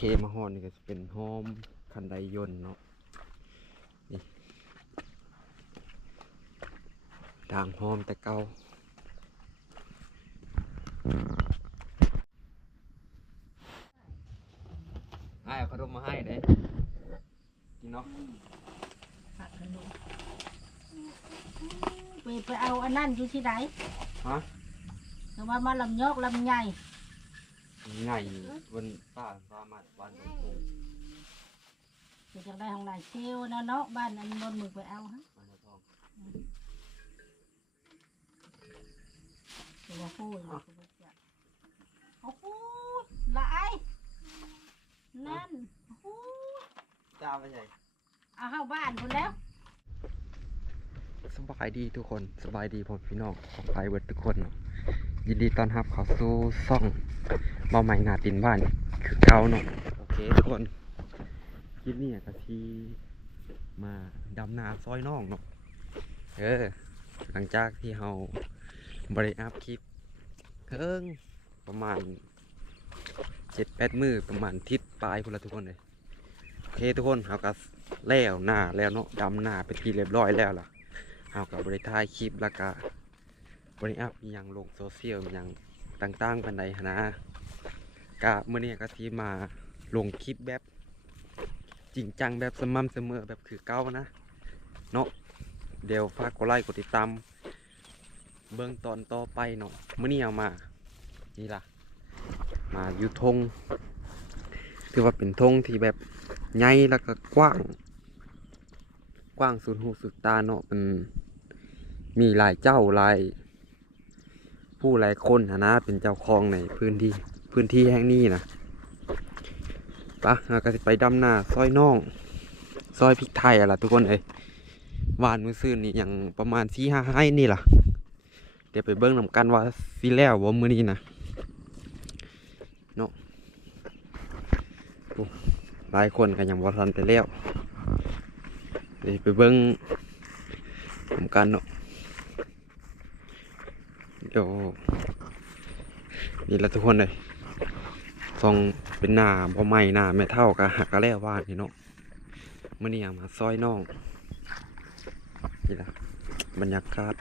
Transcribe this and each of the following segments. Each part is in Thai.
เคมาฮอนนี่ก็จะเป็นหอมคันไดยนต์เนาะนี่ด่างหอมแต่เก่าให้เอาขนมมาให้เด้กินเนาะผักขนมไปไปเอาอันนั้นอยู่ที่ไหนฮะแต่ว่ามาลำยอกลำใหญ่ ไงวันป้าป้ามาบ้านหลวงปู่เดี๋ยวจะได้ของนายเชลนะเนาะบ้านนั้นบนมือไปเอาฮะบ้านหลวงทองเดี๋ยวพูดอยู่โอ้โหหลายนั่นโอ้โหจ้าไปใหญ่เอาเข้าบ้านคนแล้วสบายดีทุกคนสบายดีผมพี่น้องของไปเบิร์ดทุกคน ยินดีต้อนรับเข้าสู่ซ่อง เบาใหม่หนาตินบ้านคือเก่าเนาะโอเคทุกคนคลิปนี้ก็ทีมาดำนาซอยน้องเนาะเออหลังจากที่เราบริอัพคลิปเพิ่งประมาณเจ็ดแปดมือประมาณทิศปลายคนละทุกคนเลยโอเคทุกคนเราก็แล้วหน้าแล้วเนาะดำหน้าไปนที่เรียบร้อยแล้วล่ะเอากับบริถ่ายคลิปแล้วก็บริอัพอหย่างลงโซเชียลอหย่างต่างๆปันใดหั้นนะ กะเมื่อนี้ก็ที่มาลงคลิปแบบ จริงจังแบบสม่ำเสมอแบบคือเก้านะ เนาะเดี๋ยวฝากกดไลค์กดติดตาม เบื้องตอนต่อไปเนาะเมื่อนี้เอามา นี่ล่ะ มาอยู่ทงถือว่าเป็นทงที่แบบใหญ่แล้วก็กว้าง กว้างสุดหูสุดตาเนาะมันมีหลายเจ้าหลายผู้หลายคนนะเป็นเจ้าของในพื้นที่ พื้นที่แห่งนี้นะปะเราก็สิไปดำหน้าซอยน่อง ซอยพริกไทยอะล่ะทุกคนเอ้ยวานมือซื่อนี่อย่างประมาณสี่ห้าให้นี่ล่ะ เดี๋ยวไปเบิ้งนำกันว่าสิแล้วว่ามือนี้นะเนาะหลายคนก็ยังบ่ทันไปแล้วเดี๋ยวไปเบิ้งทำกันเนาะเดี๋ยวนี่ละทุกคนเลย ซองเป็นหน้าบ่ไม่หน้าไม่เท่ากับหักกะแล้วว่านี่เนาะมื่อนี้อยากมาซอยน้องนี่ละบรรยากาศ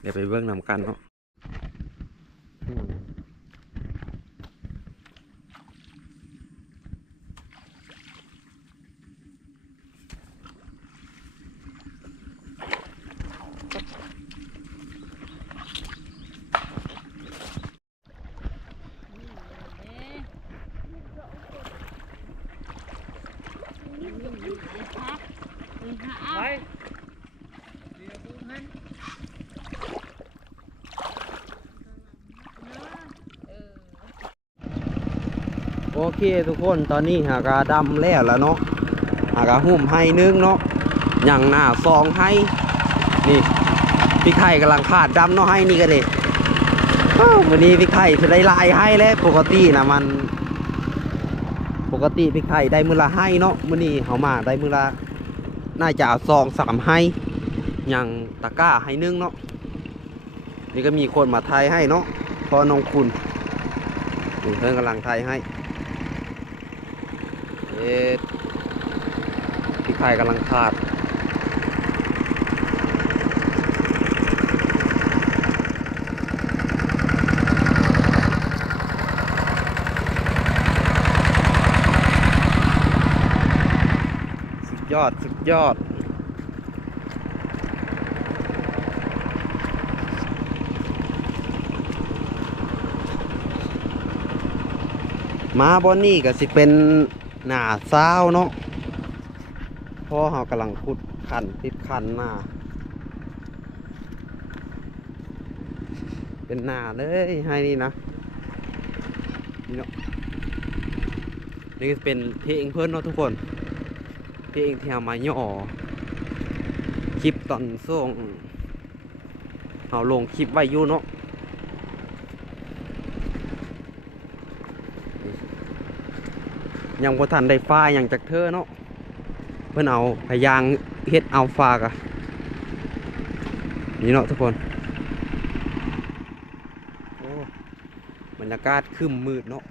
เดี๋ยวไปเบื้องนำกันเนาะอืมโอ เคทุกคนตอนนี้หากาดำแล้วแล้วเนาะหากาหุ่มให้นึงเนาะอย่างหน้าซองให้นี่พี่ไข่กำลังขาดดำเนาะให้นี่ก็เลยวันนี้พี่ไข่จะได้ลายให้แล้วปกตินะมัน ปกติพี่ไข่ได้มือละให้เนาะมื้อนี้เขามาได้มือละน่าจะซองสามให้อย่างตะก้าให้นึงเนาะนี่ก็มีคนมาไทยให้เนาะพอน้องคุณเพิ่อนกำลังไทยให้ เอ๊ะพี่ไข่กำลังขาดสุดยอด สุดยอดมาบอนนี่ก็สิเป็น หน้าเศร้าเนาะเพราะเรากำลังขุดขันติดขันหน้า เป็นหน้าเลยให้นี่นะนี่เนาะนี่เป็นเพลงเพื่อนเนาะทุกคน เพลงที่เอามาย่อคลิปตอนส่งเอาลงคลิปไว้อยู่เนาะ ยังบ่ทันได้ฟ้าอย่างจากเธอเนาะเพิ่นเอาพยางเฮ็ดเอาฟ้ากะนี่เนาะทุกคนโอ้บรรยากาศคึมมืดเนาะ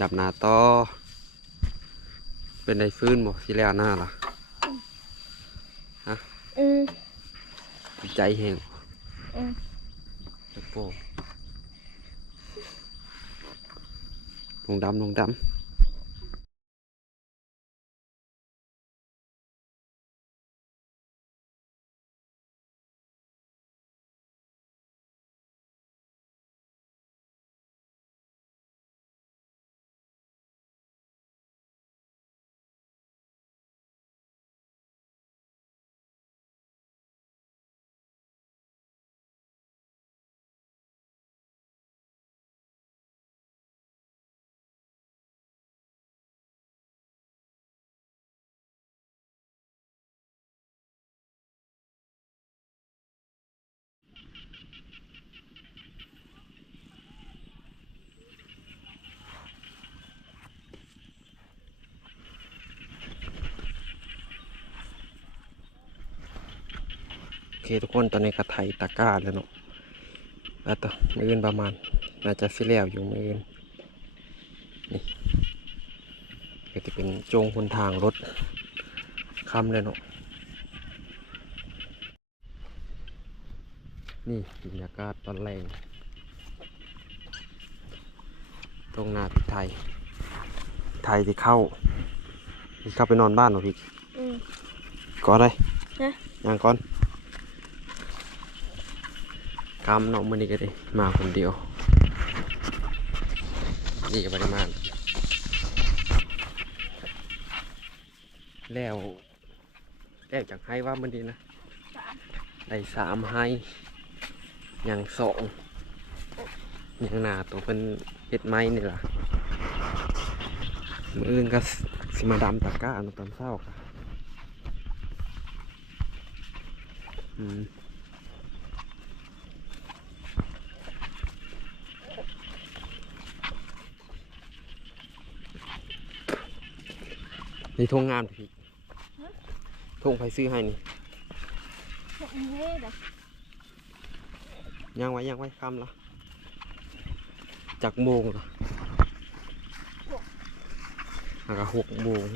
ดับนาต่อ เป็นไดฟื้นบอกที่แล้วหน้าล่ะฮะใจแห้งจะโป้ลงดำลงดำ เคทุกคนตอนนี้ก็ไถตะกร้าแล้วเนาะแล้วต่อมืออื่นประมาณ น่าจะสิแล้วอยู่มืออื่นนี่ก็จะเป็นโจงคนทางรถคำเลยเนาะนี่บรรยากาศตอนแรงตรงหน้าพิไทยพิไทยที่เข้าที่เข้าไปนอนบ้านเหรอพี่อืมก่อนเลยนะยังก่อน กำเนาะมันนี่ก็ได้มาคนเดียว นี่ก็ไม่ได้มาแล้วแล้วจากให้ว่ามันดีนะได้สามให้ยังสองยังหนาตัวเป็นเห็ดไม้นี่ล่ะมืออื่นก็สิมาดำตะก้าเนาะตอนเศร้าค่ะอืม นี่ทงงามพี่ทงไฟซื้อให้นี่พวกนี้เด้อยังไว้ยังไว้คำละจากโมงละอากหกโมง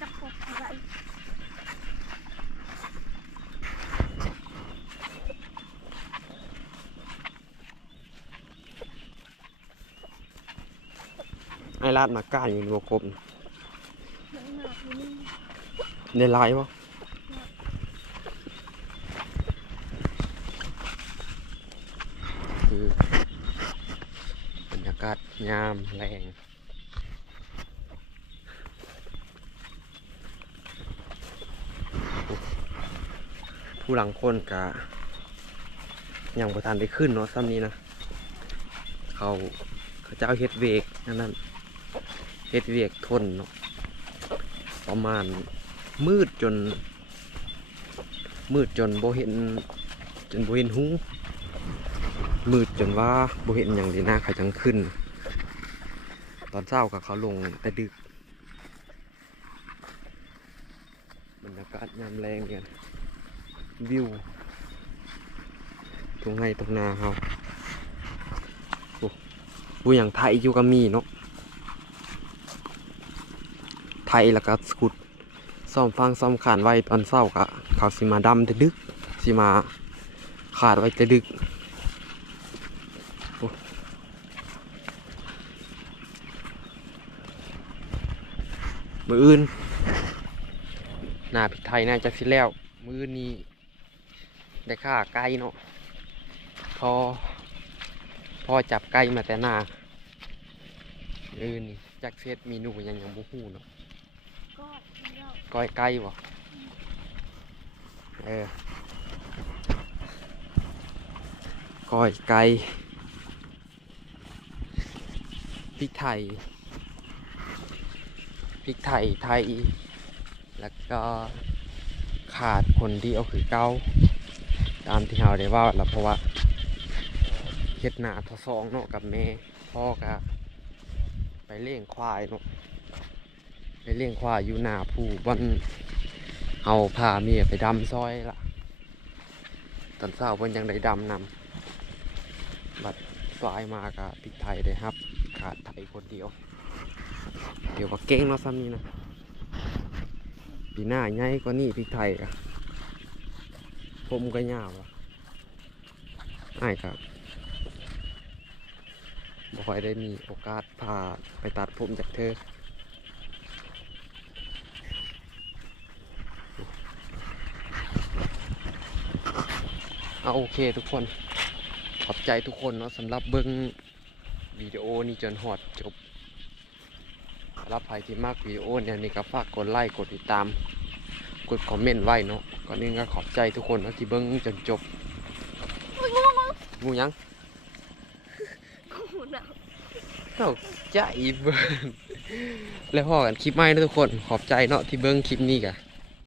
จักพวกอะไร ไอ้ ลาดมาก้าอยู่ในวงกบน่ะหนังหนักอยู่นี่ในลน์ปะคือบรรยากาศงามแรงผู้หลังคนกะยังประทานได้ขึ้นเนาะซ้ำนี้นะ เขาเขาจะเอาเฮ็ดเวกนั่นนั่น เฮ็ดเวกทนเนาะประมาณมืดจน มืดจนโบเห็น จนโบเห็นหูมืดจนว่าโบเห็นอย่างดีนะเขาจังขึ้น ตอนเช้ากับเขาลงแต่ดึกบรรยากาศยามแรงเนี่ยวิวตรงให้ตรงนาเขาโอ้ผู้อย่างไทยอยู่ก็มีเนาะ ไทยแล้วก็ sku ดซ่อมฟังซ่อมขานไว้ตอนเช้ากะเขาสิมาดำแต่ดึกสิมาขาดไว้แต่ดึกโอ้มืออื่นหน้าผิไทยน่าจะสิแล้ว มืออื่นนี้ได้ค่าไก่เนาะพอ พอจับไก่มาแต่หน้ามืออื่นนี่จักเซตเมีนูยังยังบ่ฮู้เนาะ ก้อยไก่บ่เออก้อยไก่พริกไทยพริกไทยไทย แล้วก็ขาดคนเดียวคือเก้าตามที่เราได้ว่าแล้วเพราะว่าเฮ็ดหนาทดสองเนาะกับแม่พ่อก็ไปเลี้ยงควายเนาะ เลี้ยงควายอยู่หน้าผู้บอนเอาพาเมียไปดำซอยละตอนเช้าเพิ่นยังได้ดำนำบัดปลายมากะพริกไทยเลยครับ ขาดไทยคนเดียว เดี๋ยวก็เก่งเนาะซ้ำนี้นะปีหน้าใหญ่กว่านี้พริกไทยกะผมก็ยาวอะอ้ายครับบ่ค่อยได้มีโอกาสพาไปตัดผมจากเธอ เอาโอเคทุกคน ขอบใจทุกคนเนาะสำหรับเบิ้งวิดีโอนี้จนหอดจบสำหรับใครที่มากวิดีโอเนี่ยนี่ก็ฝากกดไลค์กดติดตาม กดคอมเมนต์ไว้เนาะก่อนอื่นก็ขอบใจทุกคนเนาะที่เบิ้งจนจบอุ้ยงูมั้งงูหยังงูหนาวเข้าใจเบิ้งแล้วพอกันคลิปใหม่นะทุกคน ขอบใจเนาะที่เบิ้งคลิปนี้กะ